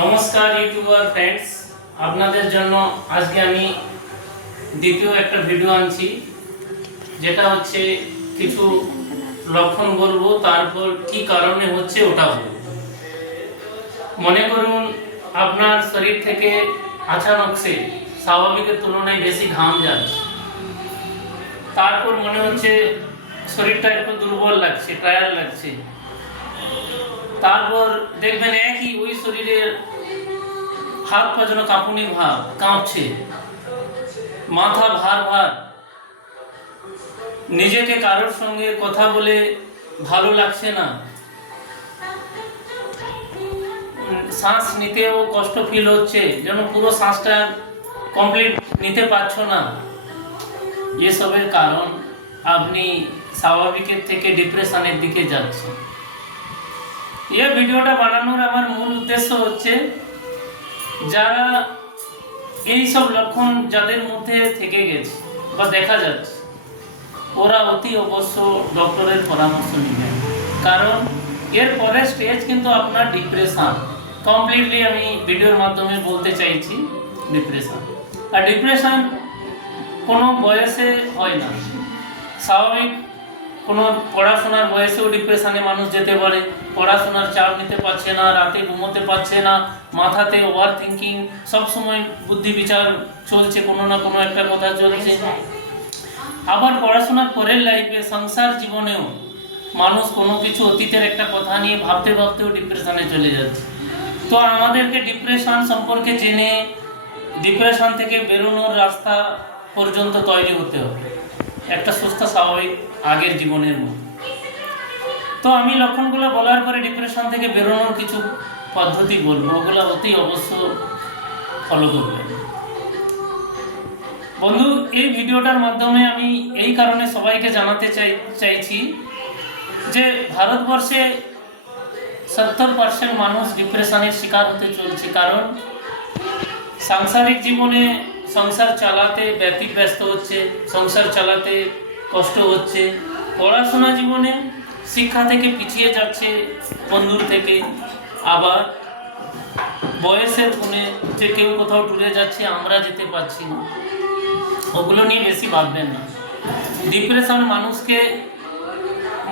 নমস্কার YouTuber friends, আপনাদের জন্য আজকে আমি দ্বিতীয় একটা ভিডিও আনছি, যেটা হচ্ছে কিছু লক্ষণ বলবো, তারপর কি কারণে হচ্ছে ওটা বলবো। মনে করুন আপনার শরীর থেকে আচানক সে স্বাভাবিকের তুলনায় বেশি ঘাম যাচ্ছে, তারপর মনে হচ্ছে শরীরটা একটু দুর্বল লাগছে, টায়ার্ড লাগছে। তারপর দেখবেন একই ওই শরীরের হাত পা যেন কাঁপুনি ভাব, কাঁপছে, মাথা ভার ভার, নিজেকে কারোর সঙ্গে কথা বলে ভালো লাগছে না, শ্বাস নিতেও কষ্ট ফিল হচ্ছে, যেন পুরো শ্বাসটা কমপ্লিট নিতে পারছো না। এসবের কারণ আপনি স্বাভাবিকের থেকে ডিপ্রেশনের দিকে যাচ্ছেন। এই ভিডিওটা বানানোর আমার মূল উদ্দেশ্য হচ্ছে, যারা এই সব লক্ষণ যাদের মধ্যে থেকে গেছে বা দেখা যাচ্ছে, ওরা অতি অবশ্য ডক্টরের পরামর্শ নেবেন। কারণ এর পরের স্টেজ কিন্তু আপনার ডিপ্রেশন। কমপ্লিটলি আমি ভিডিওর মাধ্যমে বলতে চাইছি ডিপ্রেশন। আর ডিপ্রেশন কোনো বয়সে হয় না। স্বাভাবিক কোনো পড়াশোনার বয়সেও ডিপ্রেশনে মানুষ যেতে পারে। পড়াশোনার চাপ নিতে পারছে না, রাতে ঘুমোতে পারছে না, মাথাতে ওভার থিঙ্কিং, সবসময় বুদ্ধি বিচার চলছে, কোনো না কোনো একটা কথা চলছে। আবার পড়াশোনার পরের লাইফে, সংসার জীবনেও মানুষ কোনো কিছু অতীতের একটা কথা নিয়ে ভাবতে ভাবতেও ডিপ্রেশনে চলে যাচ্ছে। তো আমাদেরকে ডিপ্রেশন সম্পর্কে জেনে ডিপ্রেশন থেকে বেরোনোর রাস্তা পর্যন্ত তৈরি হতে হবে একটা সুস্থ স্বাভাবিক আগের জীবনের মতো। তো আমি লক্ষণগুলো বলার পরে ডিপ্রেশন থেকে বেরোনোর কিছু পদ্ধতি বলবো, ওগুলো অতি অবশ্য ফলো করবেন। বন্ধু, এই ভিডিওটার মাধ্যমে আমি এই কারণে সবাইকে জানাতে চাইছি যে ভারতবর্ষে 70% মানুষ ডিপ্রেশনের শিকার হতে চলছে। কারণ সাংসারিক জীবনে সংসার চালাতে ব্যস্ত হচ্ছে, সংসার চালাতে কষ্ট হচ্ছে, পড়াশোনা জীবনে শিক্ষা থেকে পিছিয়ে যাচ্ছে বন্ধুর থেকে, আবার বয়সের গুণে যে কেউ কোথাও টুরে যাচ্ছে, আমরা যেতে পারছি না, ওগুলো নিয়ে বেশি ভাববেন না। ডিপ্রেশন মানুষকে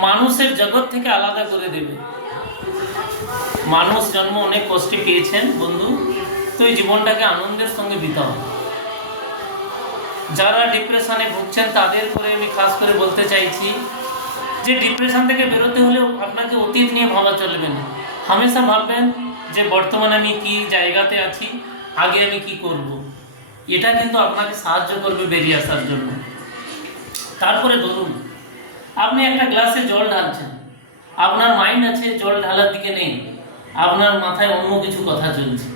মানুষের জগৎ থেকে আলাদা করে দেবে। মানুষ জন্ম অনেক কষ্টে পেয়েছেন বন্ধু, তো এই জীবনটাকে আনন্দের সঙ্গে বিতাও। যারা ডিপ্রেশনে ভুগছেন তাদের করে আমি খাস করে বলতে চাইছি যে ডিপ্রেশন থেকে বেরোতে হলেও আপনাকে অতীত নিয়ে ভাবা চলবে না। হামেশা ভাববেন যে বর্তমানে আমি কি জায়গাতে আছি, আগে আমি কি করব। এটা কিন্তু আপনাকে সাহায্য করবে বেরিয়ে আসার জন্য। তারপরে ধরুন আপনি একটা গ্লাসে জল ঢালছেন, আপনার মাইন্ড আছে জল ঢালার দিকে নেই, আপনার মাথায় অন্য কিছু কথা চলছে,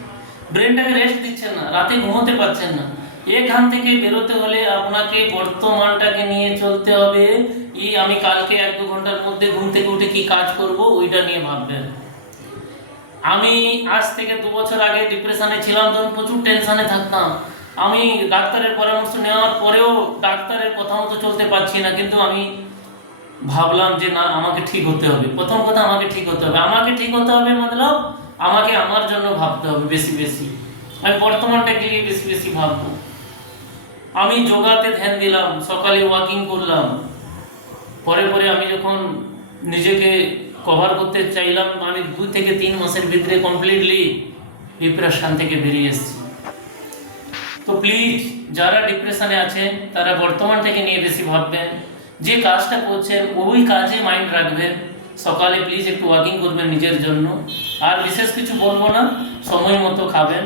ব্রেনটাকে রেস্ট দিচ্ছেন না, রাতে ঘুমোতে পারছেন না। এখান থেকে বেরোতে হলে আপনাকে বর্তমানটাকে নিয়ে চলতে হবে। আমি কালকে 1-2 ঘন্টার মধ্যে ঘুম থেকে উঠে কি কাজ করব, ওইটা নিয়ে ভাববেন। আমি আজ থেকে 2 বছর আগে ডিপ্রেশনে ছিলাম, তখন প্রচুর টেনশনে থাকতাম। আমি ডাক্তারের পরামর্শ নেওয়ার পরেও ডাক্তারের কথা মতো চলতে পারছি না, কিন্তু আমি ভাবলাম যে না, আমাকে ঠিক হতে হবে। প্রথম কথা, আমাকে ঠিক হতে হবে। আমাকে ঠিক হতে হবে মতলব আমাকে আমার জন্য ভাবতে হবে বেশি বেশি। আমি বর্তমানটাকে নিয়ে বেশি বেশি ভাববো। আমি যোগাতে ধ্যান দিলাম, সকালে ওয়াকিং করলাম, পরে পরে আমি যখন নিজেকে কভার করতে চাইলাম, আমি 2 থেকে 3 মাসের ভিতরে কমপ্লিটলি ডিপ্রেশন থেকে বেরিয়ে এসেছি। তো প্লিজ যারা ডিপ্রেশনে আছেন তারা বর্তমানটাকে নিয়ে বেশি ভাববেন, যে কাজটা করছেন ওই কাজে মাইন্ড রাখবেন। সকালে প্লিজ একটু ওয়াকিং করবেন নিজের জন্য। আর বিশেষ কিছু বলবো না, সময় মতো খাবেন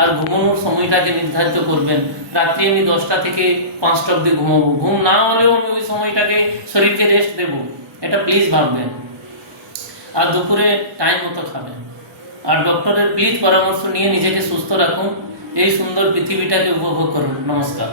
আর ঘুমানোর সময়টাকে নির্ধারিত করবেন। রাত্রি আমি 10টা থেকে 5টা অবধি ঘুমাবো, ঘুম না হলেও আমি ওই সময়টাকে শরীরকে রেস্ট দেবো, এটা প্লিজ ভাববেন। আর দুপুরে টাইম মতো খাবেন। আর ডক্টরের প্লিজ পরামর্শ নিয়ে নিজেকে সুস্থ রাখুন। এই সুন্দর পৃথিবীটাকে উপভোগ করুন। নমস্কার।